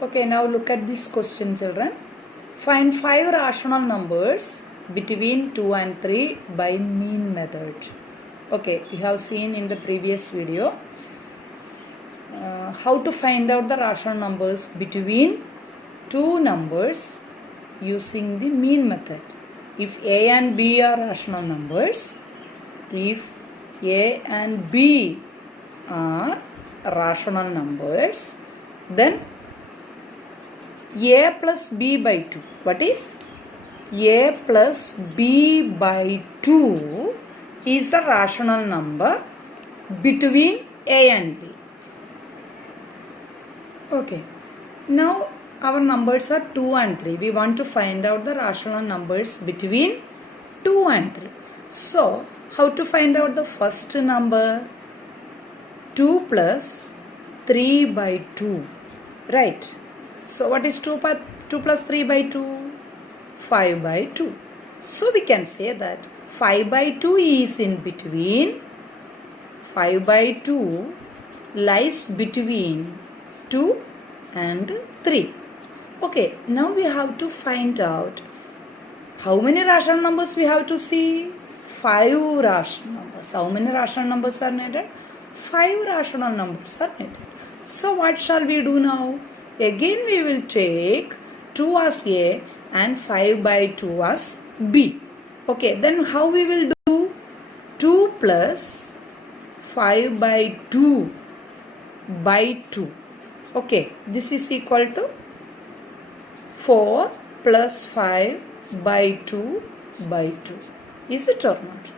Okay, now look at this question, children. Find 5 rational numbers between 2 and 3 by mean method. Okay, you have seen in the previous video how to find out the rational numbers between two numbers using the mean method. If A and B are rational numbers, if A and B are rational numbers, then A plus B by 2. What is? A plus B by 2 is the rational number between A and B. Okay. Now our numbers are 2 and 3. We want to find out the rational numbers between 2 and 3. So, how to find out the first number? 2 plus 3 by 2. Right. So, what is 2 plus 3 by 2? 5 by 2. So, we can say that 5 by 2 is in between. 5 by 2 lies between 2 and 3. Okay, now we have to find out how many rational numbers we have to see. 5 rational numbers. How many rational numbers are needed? 5 rational numbers are needed. So what shall we do now? Again we will take 2 as A and 5 by 2 as B. Okay, then how we will do? 2 plus 5 by 2 by 2. Okay, this is equal to 4 plus 5 by 2 by 2. Is it or not?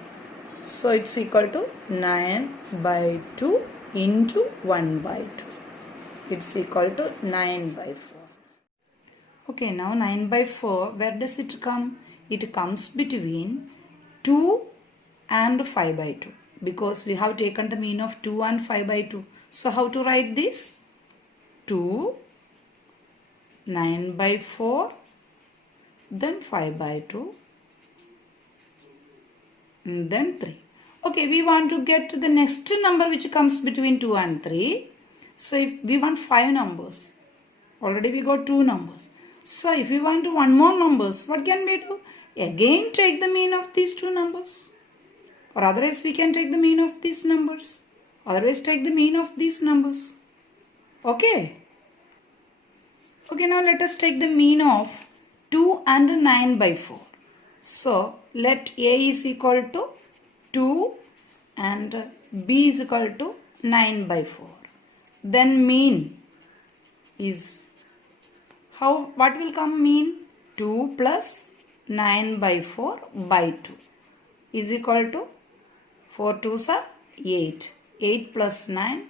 So it's equal to 9 by 2 into 1 by 2. It's equal to 9 by 4. Okay, now 9 by 4, where does it come? It comes between 2 and 5 by 2. Because we have taken the mean of 2 and 5 by 2. So how to write this? 2, 9 by 4, then 5 by 2, and then 3. Okay, we want to get the next number which comes between 2 and 3. So if we want 5 numbers, already we got 2 numbers. So if we want 1 more numbers, what can we do? Again take the mean of these 2 numbers. Or otherwise we can take the mean of these numbers. Otherwise take the mean of these numbers. Okay. Okay, now let us take the mean of 2 and 9 by 4. So, let A is equal to 2 and B is equal to 9 by 4. Then mean is, what will come mean? 2 plus 9 by 4 by 2 is equal to 4 2s are 8. 8 plus 9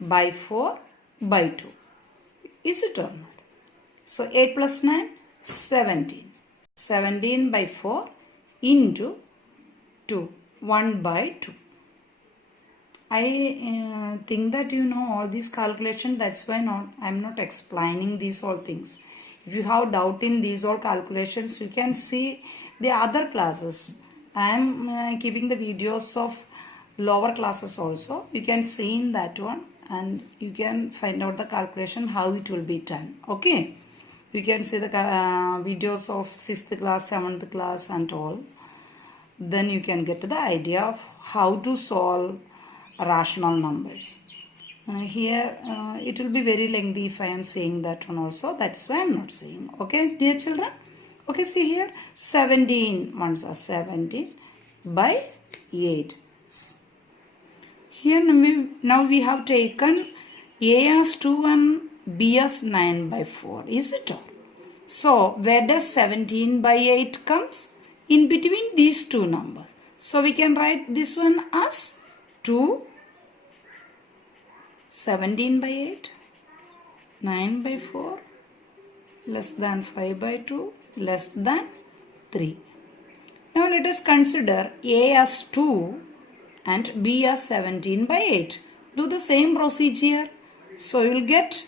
by 4 by 2. Is it or not? So 8 plus 9, 17. 17 by 4 into 2. 1 by 2. I think that you know all these calculations. That's why I am not explaining these all things. If you have doubt in these all calculations, you can see the other classes. I am keeping the videos of lower classes also. You can see in that one. And you can find out the calculation how it will be done. Okay, you can see the videos of 6th class, 7th class and all. Then you can get the idea of how to solve rational numbers. Here it will be very lengthy if I am saying that one also. That's why I am not saying. Okay, dear children. Okay, see here 17 ones are 17 by 8. Here now we have taken A as 2 and B as 9 by 4. Is it all? So, where does 17 by 8 comes? In between these two numbers. So, we can write this one as 2, 17 by 8, 9 by 4, less than 5 by 2, less than 3. Now, let us consider A as 2 and B as 17 by 8. Do the same procedure. So you will get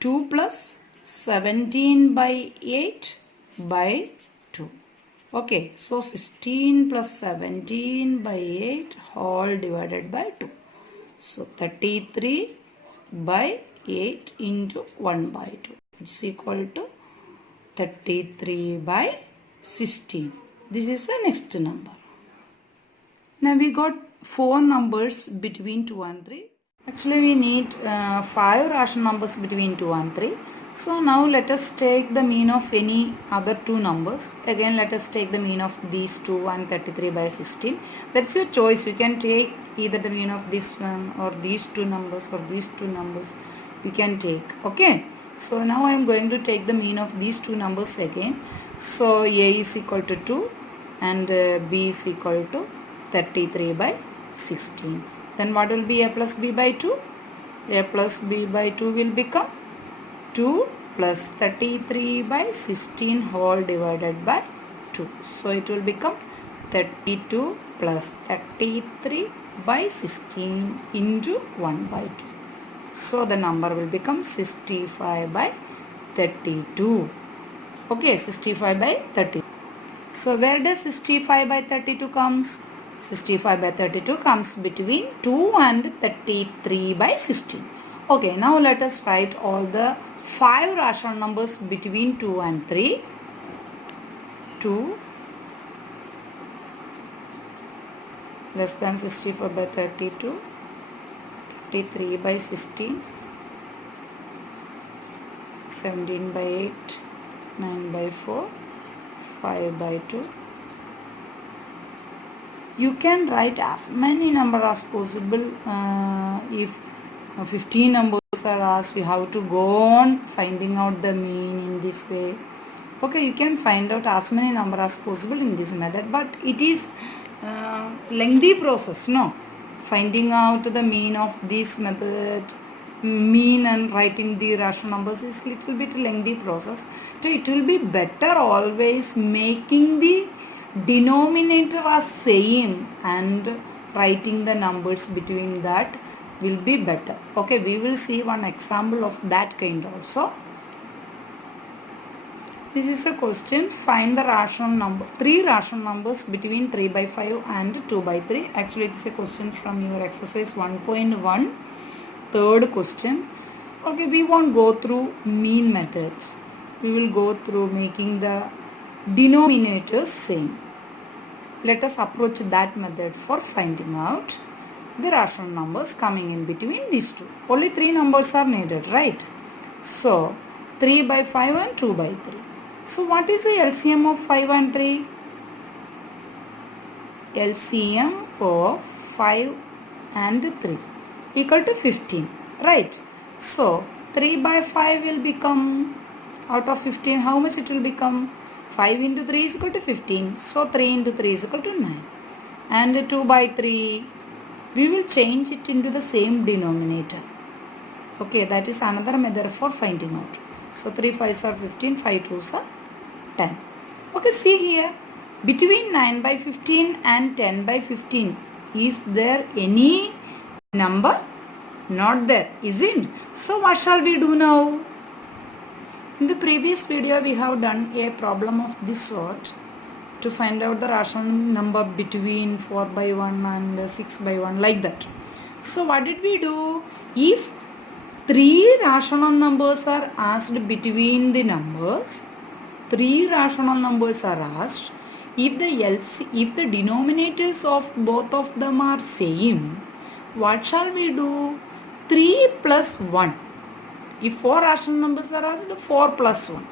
2 plus 17 by 8 by 2. Okay, so 16 plus 17 by 8 whole divided by 2. So 33 by 8 into 1 by 2. It's equal to 33 by 16. This is the next number. Now we got 4 numbers between 2 and 3. Actually we need 5 rational numbers between 2 and 3. So now let us take the mean of any other 2 numbers. Again let us take the mean of these 2 and 33 by 16. That's your choice. You can take either the mean of this one or these 2 numbers or these 2 numbers. You can take. Okay. So now I am going to take the mean of these 2 numbers again. So A is equal to 2 and B is equal to 33 by 16. Then what will be A plus B by 2? A plus B by 2 will become 2 plus 33 by 16 whole divided by 2. So it will become 32 plus 33 by 16 into 1 by 2. So the number will become 65 by 32. Okay, 65 by 32. So where does 65 by 32 comes? 65 by 32 comes between 2 and 33 by 16. Okay, now let us write all the 5 rational numbers between 2 and 3. 2 less than 65 by 32, 33 by 16, 17 by 8, 9 by 4, 5 by 2. You can write as many numbers as possible. If 15 numbers are asked, you have to go on finding out the mean in this way. Okay, you can find out as many numbers as possible in this method, but it is lengthy process, no? Finding out the mean of this method, mean and writing the rational numbers is little bit lengthy process. So it will be better always making the denominator as same and writing the numbers between that will be better. Okay, we will see one example of that kind also. This is a question. Find the rational number, 3 rational numbers between 3 by 5 and 2 by 3. Actually, it is a question from your exercise 1.1, third question. Okay, we won't go through mean methods. We will go through making the denominators same. Let us approach that method for finding out the rational numbers coming in between these two. Only 3 numbers are needed, right? So, 3 by 5 and 2 by 3. So, what is the LCM of 5 and 3? LCM of 5 and 3 equal to 15, right? So, 3 by 5 will become, out of 15, how much it will become? 5 into 3 is equal to 15. So, 3 into 3 is equal to 9. And 2 by 3, we will change it into the same denominator. Okay, that is another method for finding out. So, 3 5s are 15, 5 2s are 10. Okay, see here. Between 9 by 15 and 10 by 15, is there any number? Not there, isn't? So, what shall we do now? In the previous video, we have done a problem of this sort to find out the rational number between 4 by 1 and 6 by 1, like that. So, what did we do? If 3 rational numbers are asked between the numbers, 3 rational numbers are asked, if the denominators of both of them are same, what shall we do? 3 plus 1. If 4 rational numbers are asked, 4 plus 1.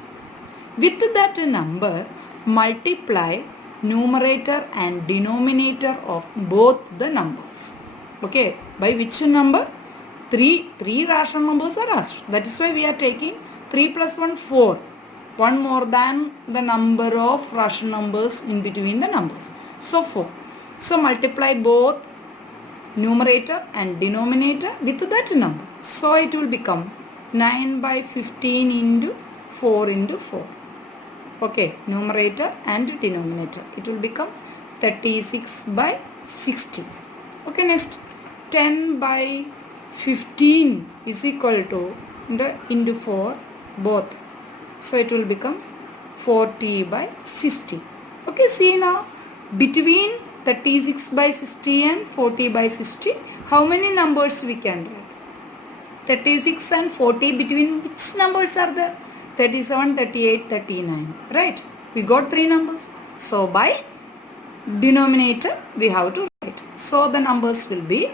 With that number, multiply numerator and denominator of both the numbers. Okay, by which number? 3 rational numbers are asked. That is why we are taking 3 plus 1, 4. 1 more than the number of rational numbers in between the numbers. So 4. So multiply both numerator and denominator with that number. So it will become 9 by 15 into 4 into 4. Okay, numerator and denominator. It will become 36 by 60. Okay, next 10 by 15 is equal to into 4 both. So it will become 40 by 60. Okay, see now, between 36 by 60 and 40 by 60, how many numbers we can write? 36 and 40 between which numbers are there? 37, 38, 39. Right? We got 3 numbers. So by denominator we have to write. So the numbers will be,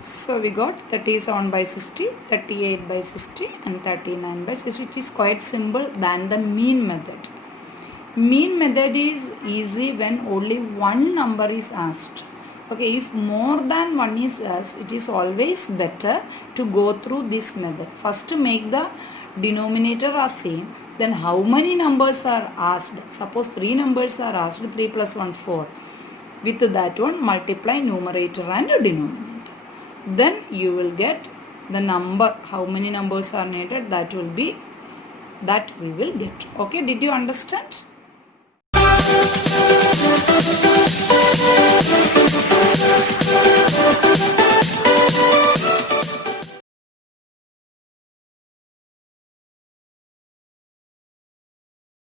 so we got 37 by 60, 38 by 60 and 39 by 60. It is quite simple than the mean method. Mean method is easy when only one number is asked. Okay, if more than one is asked, it is always better to go through this method. First make the denominator as same, then how many numbers are asked. Suppose 3 numbers are asked, 3 plus 1 4. With that one multiply numerator and denominator. Then you will get the number, how many numbers are needed, that will be, that we will get. Okay, did you understand?